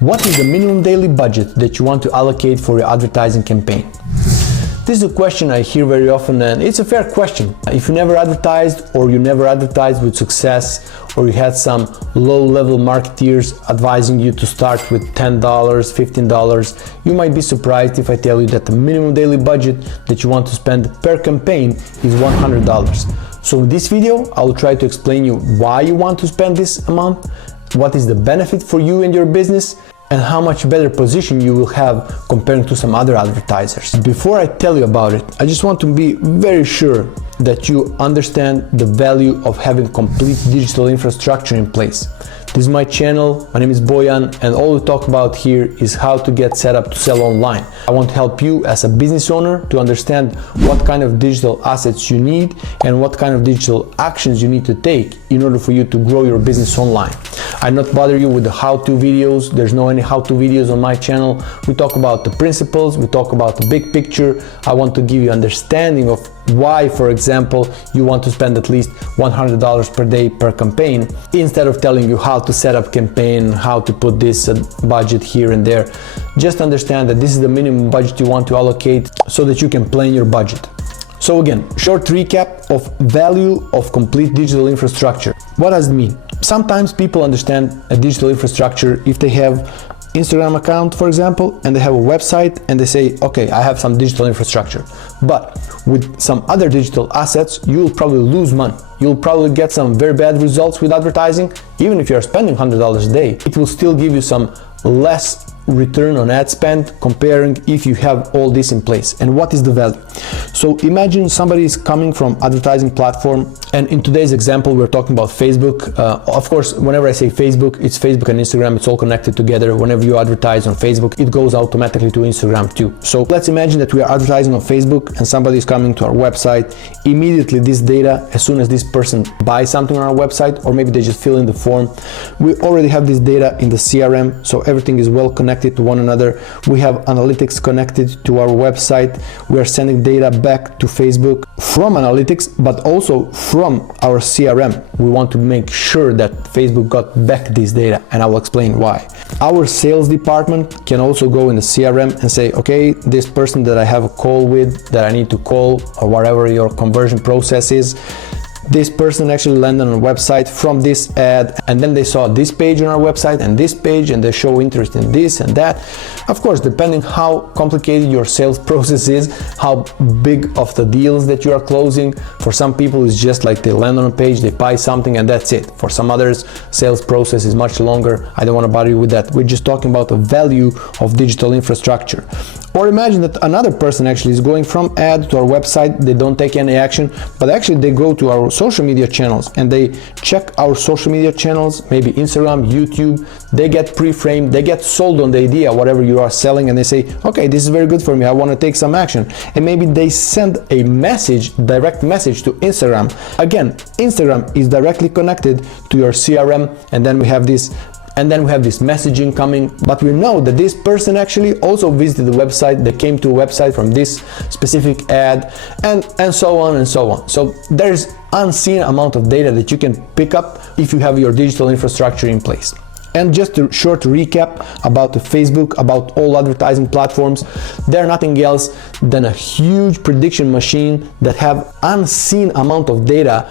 What is the minimum daily budget that you want to allocate for your advertising campaign? This is a question I hear very often, and it's a fair question. If you never advertised, or you never advertised with success, or you had some low-level marketeers advising you to start with $10, $15, you might be surprised if I tell you that the minimum daily budget that you want to spend per campaign is $100. So in this video, I will try to explain you why you want to spend this amount, what is the benefit for you and your business, and how much better position you will have comparing to some other advertisers. Before I tell you about it, I just want to be very sure that you understand the value of having complete digital infrastructure in place. This is my channel, my name is Bojan, and all we talk about here is how to get set up to sell online. I want to help you as a business owner to understand what kind of digital assets you need and what kind of digital actions you need to take in order for you to grow your business online. I not bother you with the how-to videos. There's no any how-to videos on my channel. We talk about the principles, we talk about the big picture. I want to give you understanding of why, for example, you want to spend at least $100 per day per campaign, instead of telling you how to set up campaign, how to put this budget here and there. Just understand that this is the minimum budget you want to allocate so that you can plan your budget. So again, short recap of value of complete digital infrastructure. What does it mean? Sometimes people understand a digital infrastructure if they have Instagram account, for example, and they have a website and they say, okay, I have some digital infrastructure. But with some other digital assets, you'll probably lose money. You'll probably get some very bad results with advertising. Even if you're spending $100 a day, it will still give you some less return on ad spend comparing if you have all this in place. And what is the value? So imagine somebody is coming from advertising platform, and in today's example we're talking about Facebook. Of course, whenever I say Facebook, it's Facebook and Instagram, it's all connected together. Whenever you advertise on Facebook, it goes automatically to Instagram too. So let's imagine that we are advertising on Facebook and somebody is coming to our website. Immediately this data, as soon as this person buys something on our website, or maybe they just fill in the form, we already have this data in the CRM, so everything is well connected to one another. We have analytics connected to our website. We are sending data back to Facebook from analytics, but also from our CRM. We want to make sure that Facebook got back this data, and I will explain why. Our sales department can also go in the CRM and say, okay, this person that I have a call with, that I need to call, or whatever your conversion process is, this person actually landed on a website from this ad, and then they saw this page on our website and this page, and they show interest in this and that. Of course, depending how complicated your sales process is, how big of the deals that you are closing. For some people, it's just like they land on a page, they buy something, and that's it. For some others, sales process is much longer. I don't want to bother you with that. We're just talking about the value of digital infrastructure. Or imagine that another person actually is going from ad to our website, they don't take any action, but actually they go to our social media channels and they check our social media channels, maybe Instagram, YouTube. They get pre-framed, they get sold on the idea, whatever you are selling, and they say, okay, this is very good for me, I want to take some action. And maybe they send a message, direct message to Instagram. Again, Instagram is directly connected to your CRM, and then we have this messaging coming, but we know that this person actually also visited the website, they came to a website from this specific ad, and so on and so on. So there's unseen amount of data that you can pick up if you have your digital infrastructure in place. And just a short recap about the Facebook, about all advertising platforms, they're nothing else than a huge prediction machine that have unseen amount of data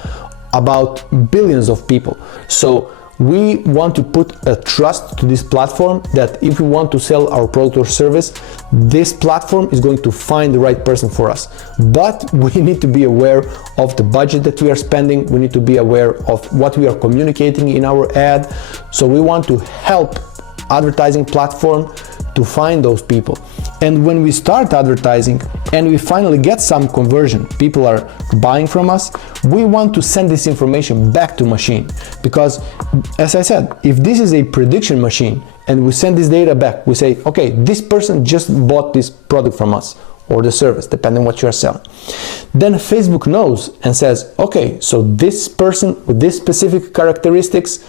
about billions of people. So we want to put a trust to this platform that if we want to sell our product or service, this platform is going to find the right person for us. But we need to be aware of the budget that we are spending. We need to be aware of what we are communicating in our ad. So we want to help advertising platform to find those people. And when we start advertising and we finally get some conversion, people are buying from us, we want to send this information back to machine. Because as I said, if this is a prediction machine and we send this data back, we say, okay, this person just bought this product from us, or the service, depending on what you are selling. Then Facebook knows and says, okay, so this person with this specific characteristics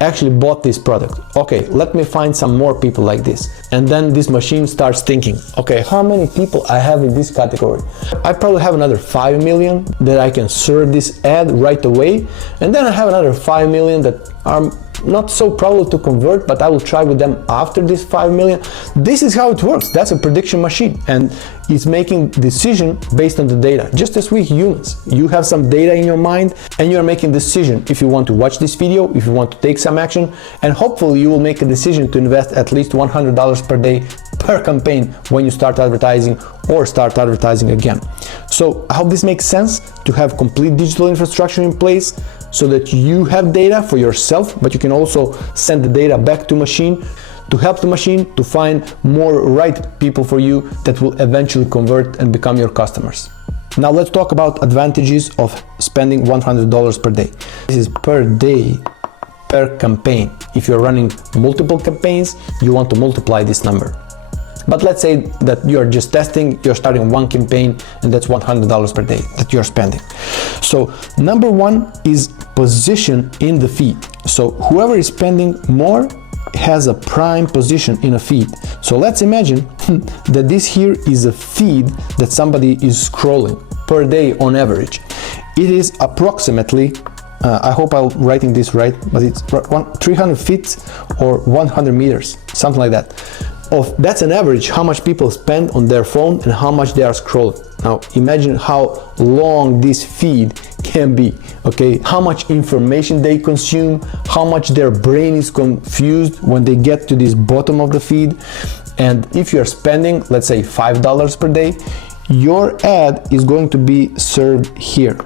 actually bought this product. Okay, let me find some more people like this. And then this machine starts thinking, okay, how many people I have in this category? I probably have another 5 million that I can serve this ad right away. And then I have another 5 million that are not so probable to convert, but I will try with them after this 5 million. This is how it works. That's a prediction machine, and it's making decision based on the data. Just as we humans, you have some data in your mind and you're making decision if you want to watch this video, if you want to take some action, and hopefully you will make a decision to invest at least $100 per day per campaign when you start advertising or start advertising again. So I hope this makes sense, to have complete digital infrastructure in place so that you have data for yourself, but you can also send the data back to machine to help the machine to find more right people for you that will eventually convert and become your customers. Now let's talk about advantages of spending $100 per day. This is per day, per campaign. If you're running multiple campaigns, you want to multiply this number. But let's say that you're just testing, you're starting one campaign, and that's $100 per day that you're spending. So number one is position in the feed. So whoever is spending more has a prime position in a feed. So let's imagine that this here is a feed that somebody is scrolling per day on average. It is approximately, I hope I'm writing this right, but it's 300 feet or 100 meters, something like that. That's an average how much people spend on their phone and how much they are scrolling. Now imagine how long this feed can be, okay? How much information they consume, how much their brain is confused when they get to this bottom of the feed. And if you're spending, let's say $5 per day, your ad is going to be served here.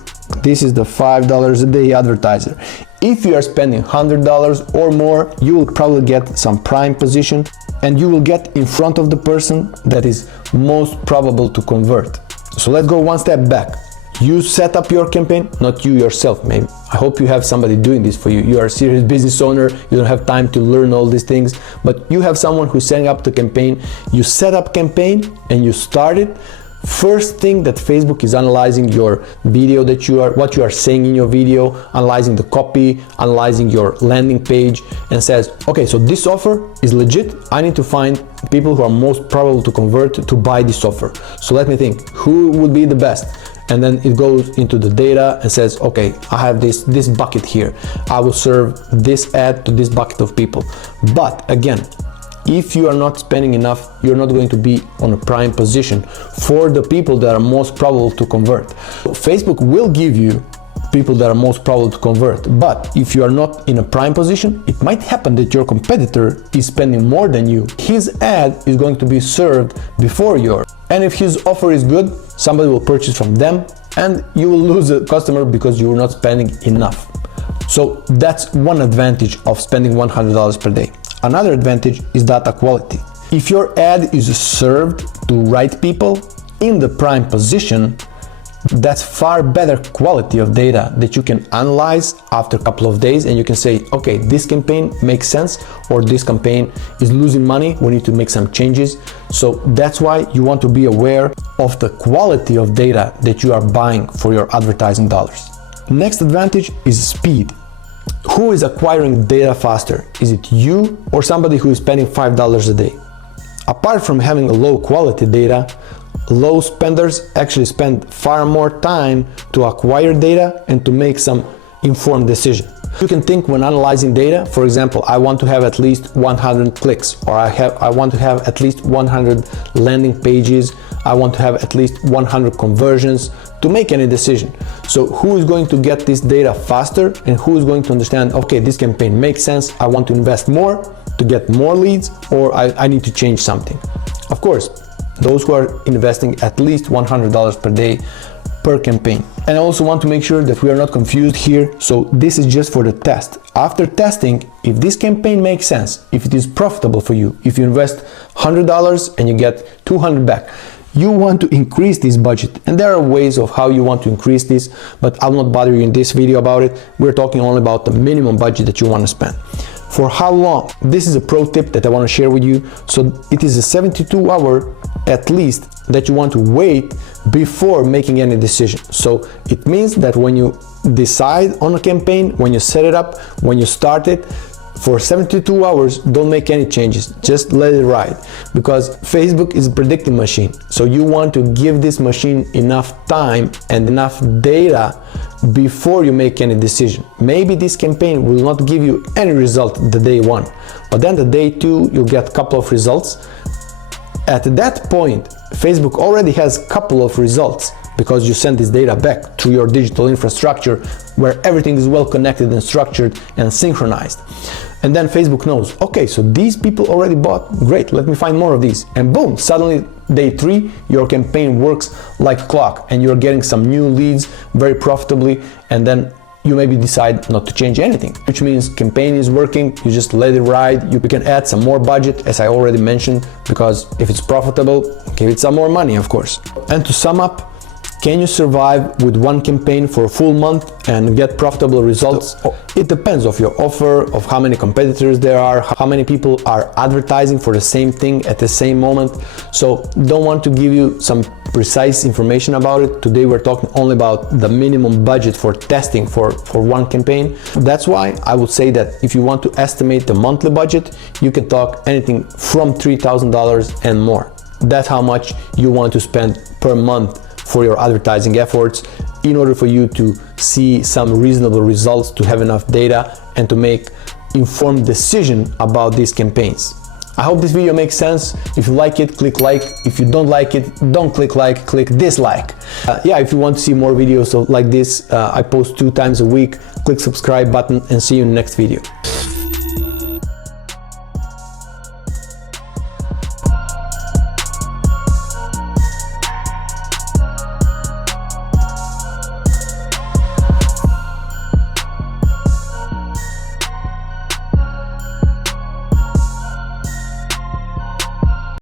This is the $5 a day advertiser. If you are spending $100 or more, you will probably get some prime position, and you will get in front of the person that is most probable to convert. So let's go one step back. You set up your campaign, not you yourself maybe. I hope you have somebody doing this for you. You are a serious business owner, you don't have time to learn all these things, but you have someone who's setting up the campaign. You set up campaign and you start it. First thing that Facebook is analyzing your video, what you are saying in your video, analyzing the copy, analyzing your landing page, and says, okay, so this offer is legit. I need to find people who are most probable to convert to buy this offer. So let me think, who would be the best? And then it goes into the data and says, okay, I have this bucket here. I will serve this ad to this bucket of people. But again, if you are not spending enough, you're not going to be on a prime position for the people that are most probable to convert. Facebook will give you people that are most probable to convert, but if you are not in a prime position, it might happen that your competitor is spending more than you. His ad is going to be served before yours, and if his offer is good, somebody will purchase from them and you will lose a customer because you are not spending enough. So that's one advantage of spending $100 per day. Another advantage is data quality. If your ad is served to right people in the prime position, that's far better quality of data that you can analyze after a couple of days, and you can say, okay, this campaign makes sense, or this campaign is losing money, we need to make some changes. So that's why you want to be aware of the quality of data that you are buying for your advertising dollars. Next advantage is speed. Who is acquiring data faster? Is it you or somebody who is spending $5 a day? Apart from having a low quality data, low spenders actually spend far more time to acquire data and to make some informed decision. You can think when analyzing data, for example, I want to have at least 100 clicks, or I want to have at least 100 landing pages, I want to have at least 100 conversions to make any decision. So who is going to get this data faster, and who is going to understand, okay, this campaign makes sense, I want to invest more to get more leads, or I need to change something. Of course, those who are investing at least $100 per day per campaign. And I also want to make sure that we are not confused here. So this is just for the test. After testing, if this campaign makes sense, if it is profitable for you, if you invest $100 and you get $200 back, you want to increase this budget. And there are ways of how you want to increase this, but I will not bother you in this video about it. We're talking only about the minimum budget that you want to spend. For how long? This is a pro tip that I want to share with you. So it is a 72 hour at least that you want to wait before making any decision. So it means that when you decide on a campaign, when you set it up, when you start it, for 72 hours, don't make any changes, just let it ride, because Facebook is a predicting machine. So you want to give this machine enough time and enough data before you make any decision. Maybe this campaign will not give you any result the day one, but then the day two you'll get a couple of results. At that point, Facebook already has a couple of results because you send this data back to your digital infrastructure where everything is well connected and structured and synchronized. And then Facebook knows, okay, so these people already bought, great, let me find more of these. And boom, suddenly day three, your campaign works like a clock and you're getting some new leads very profitably, and then you maybe decide not to change anything, which means campaign is working, you just let it ride. You can add some more budget, as I already mentioned, because if it's profitable, give it some more money, of course. And to sum up, can you survive with one campaign for a full month and get profitable results? It depends of your offer, of how many competitors there are, how many people are advertising for the same thing at the same moment. So don't want to give you some precise information about it. Today we're talking only about the minimum budget for testing for one campaign. That's why I would say that if you want to estimate the monthly budget, you can talk anything from $3,000 and more. That's how much you want to spend per month for your advertising efforts in order for you to see some reasonable results, to have enough data and to make informed decision about these campaigns. I hope this video makes sense. If you like it, click like. If you don't like it, don't click like, click dislike. If you want to see more videos like this, I post 2 times a week. Click subscribe button and see you in the next video.